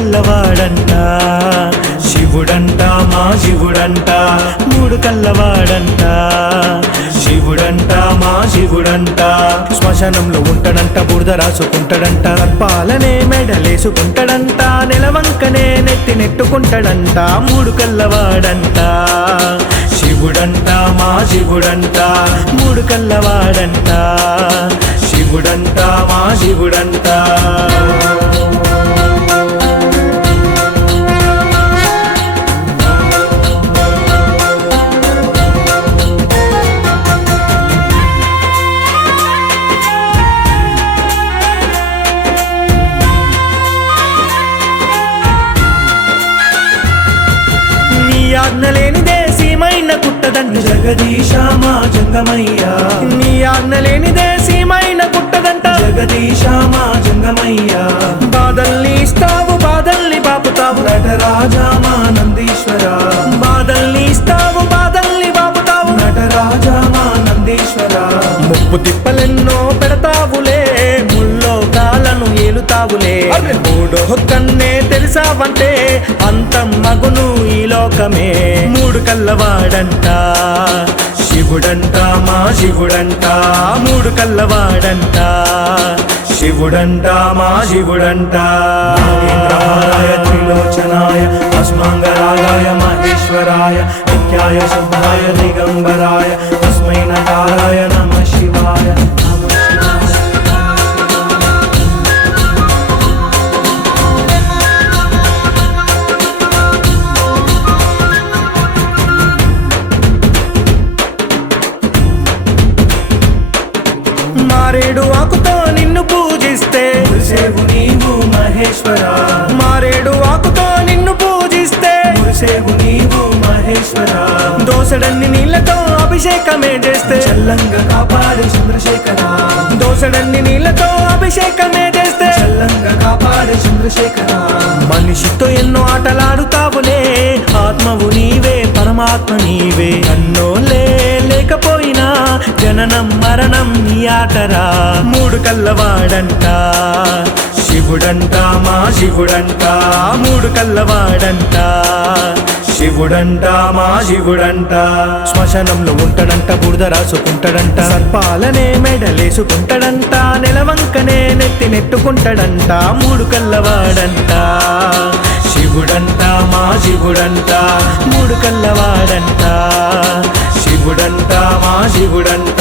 కళ్ళవాడంట శివుడంట మా శివుడంట మూడు కళ్ళవాడంట శివుడంట మా శివుడంట శ్మశానంలో ఉంటాడంట బురద రాసుకుంటాడంట పాలనే మెడలేసుకుంటాడంట నెలవంకనే నెత్తి నెట్టుకుంటాడంట మూడు కళ్ళవాడంట శివుడంట మా శివుడంట మూడు కళ్ళవాడంట శివుడంట మా శివుడంట ఆజ్ఞలేనిదే సీమైన కుట్టదంట జగదీశ మా జంగమయ్యా నీ ఆజ్ఞలేనిదే సీమైన కుట్టదంట జగదీశ మా జంగమయ్యా బాధల్ని ఇస్తావు బాధల్ని బాపుతావు నటరాజా మా నందీశ్వర బాధల్ని ఇస్తావు బాధల్ని బాపుతావు నటరాజా మా నందీశ్వర ముప్పు తిప్పలెన్నో పెడతావులే ముల్లో కాలను ఏలుతావులే మూడో కన్నే తెలిసావంటే అంతం మగును ఈ లోకమే మూడు కళ్ళవాడంట శివుడంట మా శివుడంట మూడు కళ్ళవాడంట శివుడంట మా శివుడంట నాగేంద్రహారాయ త్రిలోచనాయ అస్మాంగరాగాయ మహేశ్వరాయ నిత్యాయ శుద్ధాయ దిగంబరాయ తస్మై నకారాయ నమః శివాయ మారేడు ఆకుతో నిన్ను పూజిస్తే మురిసేవు నీవు మహేశ్వర మారేడు ఆకుతో నిన్ను పూజిస్తే మురిసేవు నీవు మహేశ్వర దోసడన్ని నీళ్లతో అభిషేకమే చేస్తే చల్లంగా కాపాడే చంద్రశేఖర దోసడన్ని నీళ్లతో అభిషేకమే చేస్తే చల్లంగా కాపాడే చంద్రశేఖర మనిషితో ఎన్నో ఆటలాడుతావులే ఆత్మవు నీవే పరమాత్మ నీవే కన్నోలే లేకపోయినా జననం మరణం నీ ఆటరా మూడు కళ్ళవాడంట శివుడంట మా శివుడంట మూడు కళ్ళవాడంట శివుడంట మా శివుడంట శ్మశానంలో ఉంటాడంట బురద రాసుకుంటాడంట సర్పాలనే మెడలేసుకుంటాడంట నెలవంకనే నెత్తి నెట్టుకుంటాడంట మూడు కళ్ళవాడంట శివుడంట మా శివుడంట మూడు కళ్ళవాడంట శివుడంట మా శివుడంట